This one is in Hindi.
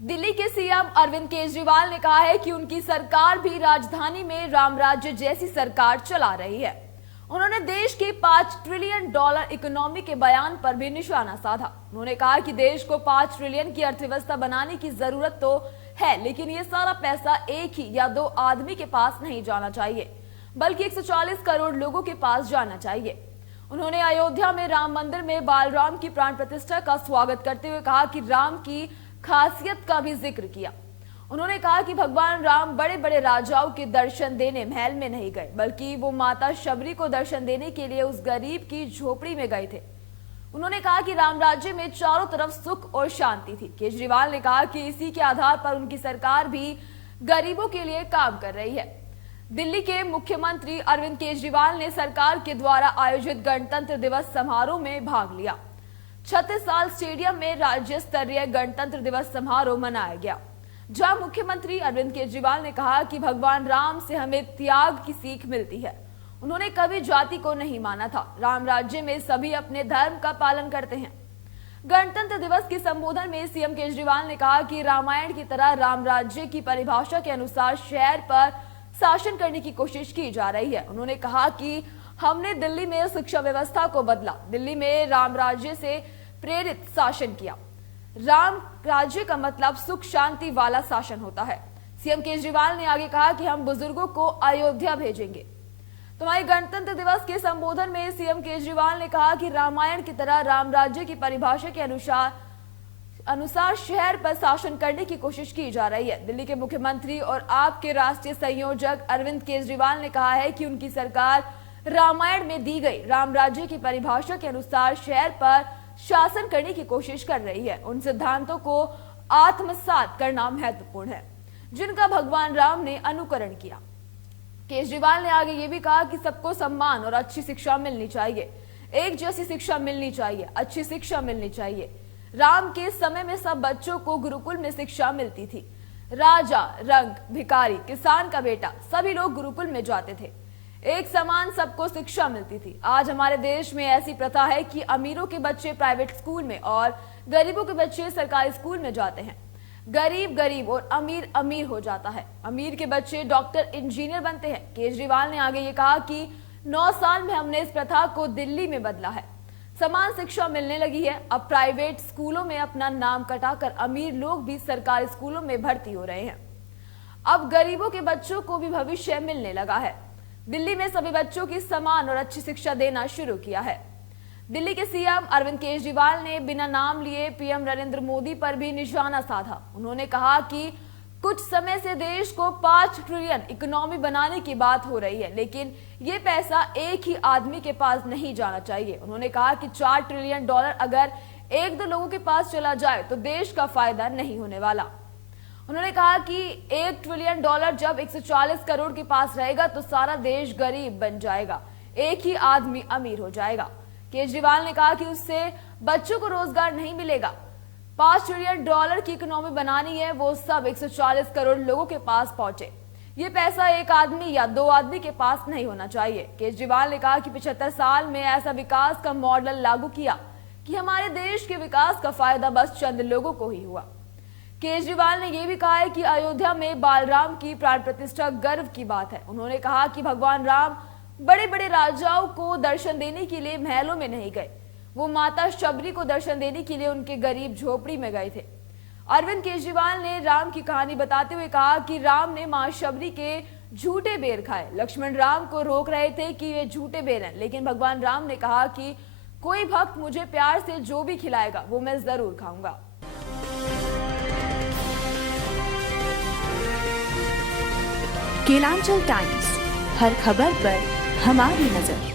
दिल्ली के सीएम अरविंद केजरीवाल ने कहा है कि उनकी सरकार भी राजधानी में राम राज्य जैसी सरकार चला रही है। उन्होंने देश के $5 ट्रिलियन इकोनॉमी के बयान पर भी निशाना साधा। उन्होंने कहा कि देश को 5 ट्रिलियन की अर्थव्यवस्था बनाने की जरूरत तो है, लेकिन ये सारा पैसा एक ही या दो आदमी के पास नहीं जाना चाहिए, बल्कि 140 करोड़ लोगों के पास जाना चाहिए। उन्होंने अयोध्या में राम मंदिर में बालराम की प्राण प्रतिष्ठा का स्वागत करते हुए कहा कि राम की खासियत का भी जिक्र किया। उन्होंने कहा कि भगवान राम बड़े बड़े राजाओं के दर्शन देने महल में नहीं गए, बल्कि वो माता शबरी को दर्शन देने के लिए उस गरीब की झोपड़ी में गए थे। उन्होंने कहा कि राम राज्य में चारों तरफ सुख और शांति थी। केजरीवाल ने कहा कि इसी के आधार पर उनकी सरकार भी गरीबों के लिए काम कर रही है। दिल्ली के मुख्यमंत्री अरविंद केजरीवाल ने सरकार के द्वारा आयोजित गणतंत्र दिवस समारोह में भाग लिया। 36 साल स्टेडियम में राज्य स्तरीय गणतंत्र दिवस समारोह मनाया गया, जहां मुख्यमंत्री अरविंद केजरीवाल ने कहा कि भगवान राम से हमें त्याग की सीख मिलती है। उन्होंने कभी जाति को नहीं माना था। राम राज्य में सभी अपने धर्म का पालन करते हैं। गणतंत्र दिवस के संबोधन में सीएम केजरीवाल ने कहा कि रामायण की तरह राम राज्य की परिभाषा के अनुसार शहर पर शासन करने की कोशिश की जा रही है। उन्होंने कहा कि हमने दिल्ली में शिक्षा व्यवस्था को बदला, दिल्ली में राम राज्य से प्रेरित शासन किया। राम राज्य का मतलब सुख शांति वाला शासन होता है। सीएम केजरीवाल ने आगे कहा कि हम बुजुर्गों को अयोध्या भेजेंगे। तो हमारे गणतंत्र दिवस के संबोधन में सीएम केजरीवाल ने कहा कि रामायण की तरह राम राज्य की परिभाषा के अनुसार शहर पर शासन करने की कोशिश की जा रही है। दिल्ली के मुख्यमंत्री और आप के राष्ट्रीय संयोजक अरविंद केजरीवाल ने कहा है कि उनकी सरकार रामायण में दी गई राम राज्य की परिभाषा के अनुसार शहर पर शासन करने की कोशिश कर रही है। उन सिद्धांतों को आत्मसात करना महत्वपूर्ण है, जिनका भगवान राम ने अनुकरण किया। केजरीवाल ने आगे ये भी कहा कि सबको सम्मान और अच्छी शिक्षा मिलनी चाहिए, एक जैसी शिक्षा मिलनी चाहिए, अच्छी शिक्षा मिलनी चाहिए। राम के समय में सब बच्चों को गुरुकुल में शिक्षा मिलती थी। राजा, रंग, भिखारी, किसान का बेटा, सभी लोग गुरुकुल में जाते थे। एक समान सबको शिक्षा मिलती थी। आज हमारे देश में ऐसी प्रथा है कि अमीरों के बच्चे प्राइवेट स्कूल में और गरीबों के बच्चे सरकारी स्कूल में जाते हैं। गरीब गरीब और अमीर अमीर हो जाता है। अमीर के बच्चे डॉक्टर, इंजीनियर बनते हैं। केजरीवाल ने आगे ये कहा कि 9 साल में हमने इस प्रथा को दिल्ली में बदला है। समान शिक्षा मिलने लगी है। अब प्राइवेट स्कूलों में अपना नाम कटाकर अमीर लोग भी सरकारी स्कूलों में भर्ती हो रहे हैं। अब गरीबों के बच्चों को भी भविष्य मिलने लगा है। दिल्ली में सभी बच्चों की समान और अच्छी शिक्षा देना शुरू किया है। दिल्ली के सीएम अरविंद केजरीवाल ने बिना नाम लिए पीएम नरेंद्र मोदी पर भी निशाना साधा। उन्होंने कहा कि कुछ समय से देश को 5 ट्रिलियन इकोनॉमी बनाने की बात हो रही है, लेकिन ये पैसा एक ही आदमी के पास नहीं जाना चाहिए। उन्होंने कहा कि $4 ट्रिलियन अगर एक दो लोगों के पास चला जाए तो देश का फायदा नहीं होने वाला। उन्होंने कहा कि $1 ट्रिलियन जब 140 करोड़ के पास रहेगा तो सारा देश गरीब बन जाएगा, एक ही आदमी अमीर हो जाएगा। केजरीवाल ने कहा कि उससे बच्चों को रोजगार नहीं मिलेगा। $5 ट्रिलियन की इकोनॉमी बनानी है, वो सब 140 करोड़ लोगों के पास पहुंचे। ये पैसा एक आदमी या दो आदमी के पास नहीं होना चाहिए। केजरीवाल ने कहा कि 75 साल में ऐसा विकास का मॉडल लागू किया कि हमारे देश के विकास का फायदा बस चंद लोगों को ही हुआ। केजरीवाल ने यह भी कहा है कि अयोध्या में बालराम की प्राण प्रतिष्ठा गर्व की बात है। उन्होंने कहा कि भगवान राम बड़े बड़े राजाओं को दर्शन देने के लिए महलों में नहीं गए, वो माता शबरी को दर्शन देने के लिए उनके गरीब झोपड़ी में गए थे। अरविंद केजरीवाल ने राम की कहानी बताते हुए कहा कि राम ने मां शबरी के झूठे बेर खाए। लक्ष्मण राम को रोक रहे थे कि वे झूठे बेर हैं, लेकिन भगवान राम ने कहा कि कोई भक्त मुझे प्यार से जो भी खिलाएगा वो मैं जरूर खाऊंगा। केलांचल टाइम्स, हर खबर पर हमारी नजर।